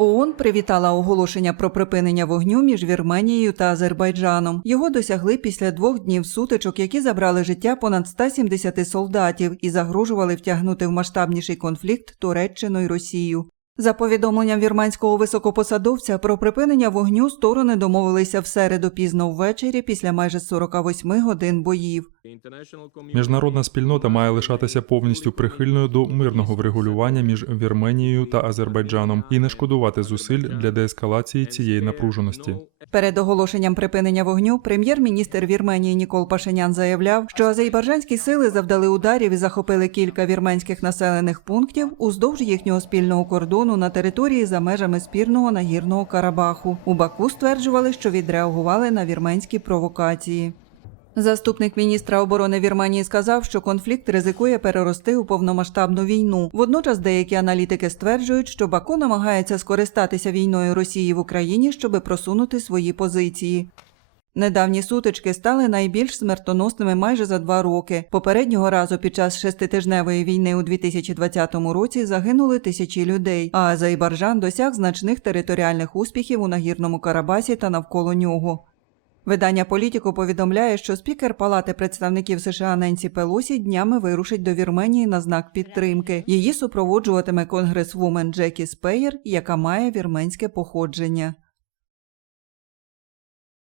ООН привітала оголошення про припинення вогню між Вірменією та Азербайджаном. Його досягли після двох днів сутичок, які забрали життя понад 170 солдатів і загрожували втягнути в масштабніший конфлікт Туреччину й Росію. За повідомленням вірменського високопосадовця про припинення вогню сторони домовилися в середу пізно ввечері після майже 48 годин боїв. Міжнародна спільнота має лишатися повністю прихильною до мирного врегулювання між Вірменією та Азербайджаном і не шкодувати зусиль для деескалації цієї напруженості. Перед оголошенням припинення вогню прем'єр-міністр Вірменії Нікол Пашинян заявляв, що азербайджанські сили завдали ударів і захопили кілька вірменських населених пунктів уздовж їхнього спільного кордону на території за межами спірного нагірного Карабаху. У Баку стверджували, що відреагували на вірменські провокації. Заступник міністра оборони Вірменії сказав, що конфлікт ризикує перерости у повномасштабну війну. Водночас деякі аналітики стверджують, що Баку намагається скористатися війною Росії в Україні, щоб просунути свої позиції. Недавні сутички стали найбільш смертоносними майже за два роки. Попереднього разу під час шеститижневої війни у 2020 році загинули тисячі людей, а Азербайджан досяг значних територіальних успіхів у нагірному Карабасі та навколо нього. Видання Політіко повідомляє, що спікер Палати представників США Ненсі Пелосі днями вирушить до Вірменії на знак підтримки. Її супроводжуватиме конгресвумен Джекі Спеєр, яка має вірменське походження.